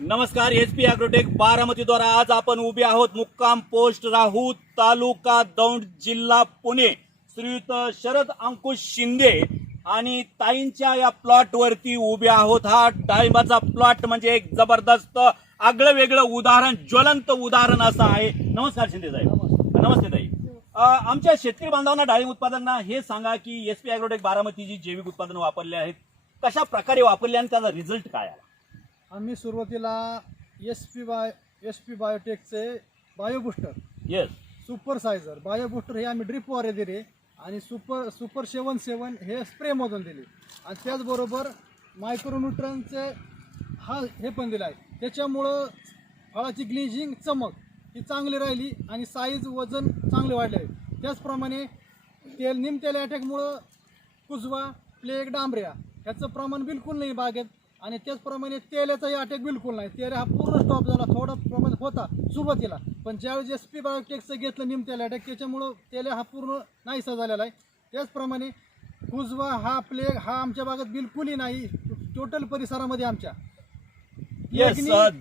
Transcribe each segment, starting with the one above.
नमस्कार, SP agrotech Baramati द्वारा आज आपण उभे आहोत मुक्काम पोस्ट राहूत, तालुका दौंड, जिल्हा पुणे. श्रीयुत शरद अंकुश शिंदे आणि ताईंच्या या प्लॉट वरती उभे आहोत. हा डाळिंबाचा प्लॉट म्हणजे एक जबरदस्त आगळं वेगळं उदाहरण, ज्वलंत उदाहरण असं आहे. नमस्कार शिंदे साहेब. नमस्ते ताई. आमच्या शेतकरी बांधवांना, डाळिंब उत्पादनांना हे सांगा की एसपी ॲग्रोटेक बारामती जी जैविक उत्पादनं वापरले आहेत कशा प्रकारे वापरले आणि त्याचा रिझल्ट काय आला? आम्ही सुरुवातीला एस पी बायोटेकचे बायोबुस्टर, येस, सुपर सायझर बायोबुस्टर हे आम्ही ड्रिपद्वारे दिले आणि सुपर 77 हे स्प्रेमधून दिले आणि त्याचबरोबर मायक्रोन्यूट्रनचे हे पण दिलं आहे. त्याच्यामुळं फळाची ग्लिजिंग, चमक ही चांगली राहिली आणि साईज, वजन चांगले वाढले आहे. त्याचप्रमाणे निमतेल अटॅकमुळं कुजवा, प्लेग, डांबऱ्या ह्याचं प्रमाण बिलकुल नाही बागेत आणि त्याचप्रमाणे तेल्याचाही अटॅक बिलकुल नाही. तेल हा पूर्ण स्टॉप झाला. थोडा प्रमाणात होता सुरुवातीला, पण ज्यावेळेस एस पी बायोटेकचं घेतलं निमतेल अटॅक, त्याच्यामुळं तेल हा पूर्ण नाहीसा झालेला आहे. त्याचप्रमाणे कुजवा, हा प्लेग हा आमच्या बागेत बिलकुलही नाही. टोटल परिसरामध्ये आमच्या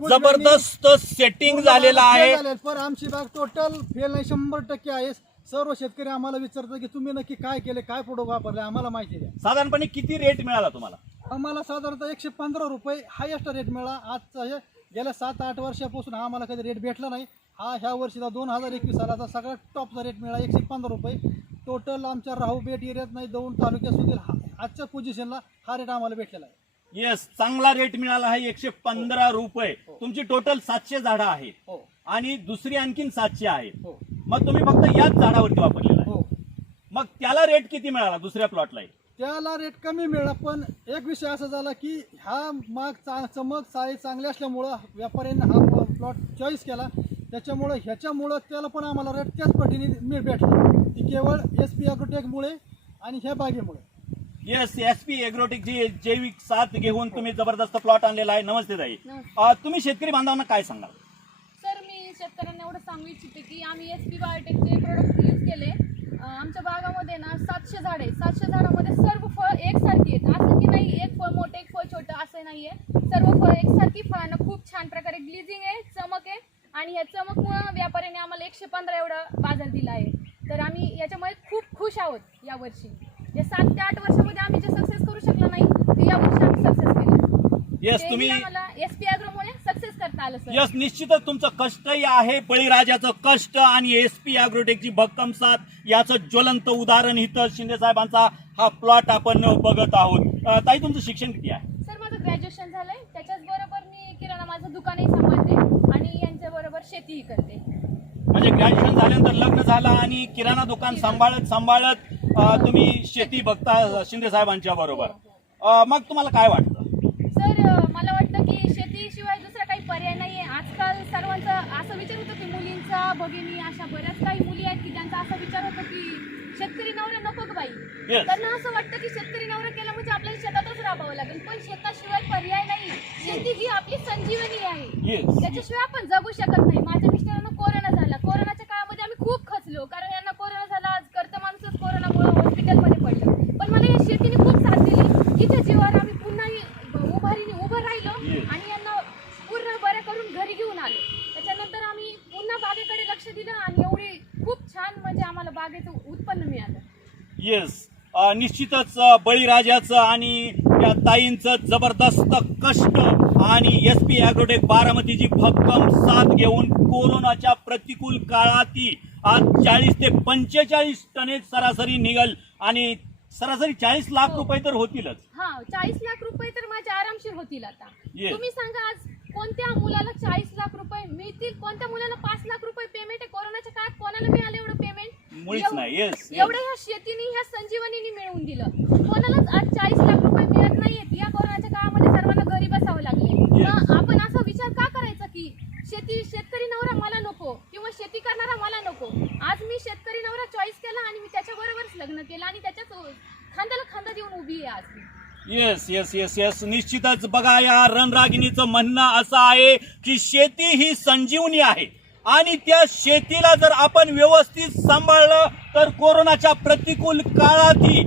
जबरदस्त सेटिंग झालेलं आहे. पण आमची बाग टोटल फेल नाही, 100% आहे. सर्व शेतकरी आम्हाला विचारतात की तुम्ही नक्की काय केले, काय प्रोडक्ट वापरले, आम्हाला माहिती द्या. साधारणपणे किती रेट मिळाला तुम्हाला? आम्हाला साधारणतः 115 रुपये हायेस्ट रेट मिळाला. आजचा हे गेल्या 7-8 वर्षापासून हा आम्हाला कधी रेट भेटला नाही. ह्या वर्षीला 2021 सालाचा सगळ्यात टॉपचा रेट मिळाला, 115 रुपये. टोटल आमच्या राहू बेट एरियात नाही, दौंड तालुक्यात सुद्धा आजच्या पोझिशनला हा रेट आम्हाला भेटलेला आहे. येस, चांगला रेट मिळाला आहे, 115 रुपये. तुमची टोटल 700 झाडं आहेत हो आणि दुसरी आणखीन 700 आहेत. हो मग तुम्ही फक्त याच झाडावरती वापरलेला आहे. हो. मग त्याला रेट किती मिळाला दुसऱ्या प्लॉटला? त्याला रेट कमी मिळाला, पण एक विषय असा झाला की हा माग चमक, साईज चांगली असल्यामुळं व्यापाऱ्यांनी हा प्लॉट चॉईस केला. त्याच्यामुळं ह्याच्यामुळं त्याला पण आम्हाला रेट त्याच पटीने भेटला. ती केवळ एस पी ॲग्रोटेकमुळे आणि ह्या बागेमुळे. येस, एसपी ॲग्रोटेकची जैविक साथ घेऊन तुम्ही जबरदस्त प्लॉट आणलेला आहे. नमस्ते ताई. तुम्ही शेतकरी बांधवांना काय सांगाल? सर, मी शेतकऱ्यांना एवढं सांगू इच्छिते की आम्ही एस पी बायोटेकचे प्रोडक्ट यूज केले. आमच्या बागामध्ये ना 700 झाड आहे. 700 झाडामध्ये सर्व फळ एकसारखी आहेत. असं की नाही एक फळ मोठं एक फळ छोटं असं नाही आहे. सर्व फळ एकसारखी, फळांना खूप छान प्रकारे ग्लिजिंग आहे, चमक आहे आणि ह्या चमकमुळं व्यापाऱ्याने आम्हाला 115 एवढा बाजार दिला आहे. तर आम्ही याच्यामुळे खूप खुश आहोत यावर्षी. जे 7 ते 8 वर्षामध्ये आम्ही जे सक्सेस करू शकलो नाही ते यावर्षी आम्ही सक्सेस केलं. येस, तुम्ही आम्हाला एसपी ॲग्रोमुळे सक्सेस करता आलं सर. यस, निश्चितच तुमचं कष्टही आहे, बळीराजाचं कष्ट आणि एसपी ॲग्रोटेकची भक्कम साथ याचं ज्वलंत उदाहरण इथं शिंदे साहेबांचा हा प्लॉट आपण बघत आहोत. ताई, तुमचं शिक्षण किती आहे? सर, माझं ग्रॅज्युएशन झालंय. त्याच्याच बरोबर मी किराणा माझं दुकानही सांभाळते आणि यांच्या बरोबर शेतीही करते. म्हणजे ग्रॅज्युएशन झाल्यानंतर लग्न झालं आणि किराणा दुकान सांभाळत तुम्ही शेती बघता शिंदे साहेबांच्या बरोबर. मग तुम्हाला काय वाटतं? सर, मला वाटतं की शेतीशिवाय दुसरा काही पर्याय नाही आहे. आजकाल सर्वांचा असं विचार होतो की मुलींचा, भगिनी अशा बऱ्याच काही मुली आहेत की त्यांचा असा विचार होतो की शेतकरी नवरा नको ग बाई. त्यांना असं वाटतं की शेतकरी नवरा केला म्हणजे आपल्याला शेतातच राबावं लागेल. पण शेताशिवाय पर्याय नाही. शेती ही आपली संजीवनी आहे, त्याच्याशिवाय आपण जगू शकत नाही. माझ्या मिस्टरांना कोरोना झाला. कोरोनाच्या काळामध्ये आम्ही खूप खचलो, कारण यांना कोरोना झाला. आज करतं माणूसच कोरोनामुळे हॉस्पिटलमध्ये पडलं. पण मला या शेतीने खूप साथ दिली. हिच्या जीवावर आम्ही पुन्हा उभं राहिलो आणि यांना पूर्ण बऱ्या करून घरी घेऊन आलो. त्याच्यानंतर आम्ही पुन्हा बागेकडे लक्ष दिलं आणि एवढी खूप छान म्हणजे आम्हाला बागेचं उत्पन्न मिळालं. येस, निश्चितच बळीराजाचं आणि या ताईंचं जबरदस्त कष्ट आणि एसपी ॲग्रोटेक बारामतीची भक्कम साथ घेऊन कोरोनाच्या प्रतिकूल काळातही आज 40 ते 45 टनेज सरासरी निघल आणि सरासरी 40 लाख रुपये तर होतीलच. 40 लाख रुपये तर माझे आरामशीर होतील. आता तुम्ही सांगा, आज कोणत्या मुलाला 40 लाख रुपये मिळतील? कोणत्या मुलाला 5 लाख रुपये पेमेंट आहे? कोरोनाच्या काळात कोणाला मिळालं एवढं पेमेंट? मुळीच नाही. येस, एवढं ह्या शेतीने, ह्या संजीवनीने मिळवून दिलं. कोणालाच आज 40 लाख रुपये मिळत नाहीयेत. या कोरोनाच्या काळामध्ये सर्वांना घरी बसावं लागले. आपण असा विचार का करायचा की शेतकरी नवरा मला नको किंवा शेती करणारा मला नको? आज मी शेतकरी नवरा चॉईस केला आणि मी त्याच्याबरोबरच लग्न केलं आणि त्याच्याच खांद्याला खांदा देऊन उभी आहे आज. येस येस येस येस निश्चितच. बघा, या रणरागिणीचं म्हणणं असं आहे की शेती ही संजीवनी आहे आणि त्या शेतीला जर आपण व्यवस्थित सांभाळलं तर कोरोनाच्या प्रतिकूल काळातही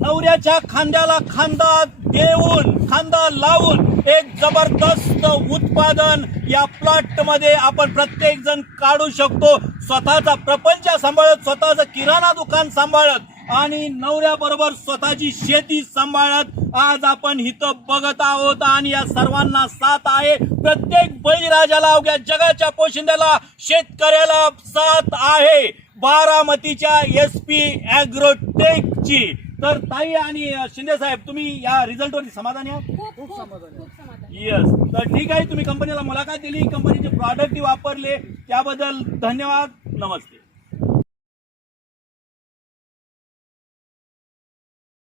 नवऱ्याच्या खांद्याला खांदा देऊन, खांदा लावून एक जबरदस्त उत्पादन या प्लॉट मध्ये आपण प्रत्येक जण काढू शकतो. स्वतःचा प्रपंच सांभाळत, स्वतःचं किराणा दुकान सांभाळत आणि नवऱ्याबरोबर स्वतःची शेती सांभाळत आज आपण इथं बघत आहोत. आणि या सर्वांना साथ आहे. प्रत्येक बळीराजाला, अवघ्या जगाच्या पोशिंद्याला, शेतकऱ्याला साथ आहे बारामतीच्या SP ॲग्रोटेकची. तर ताई आणि शिंदे साहेब, तुम्ही या रिझल्टवरती समाधानी आहात? खूप समाधानी. समाधान. येस. तर ठीक आहे, तुम्ही कंपनीला मुलाखत दिली, कंपनीचे प्रॉडक्ट वापरले, त्याबद्दल धन्यवाद. नमस्ते.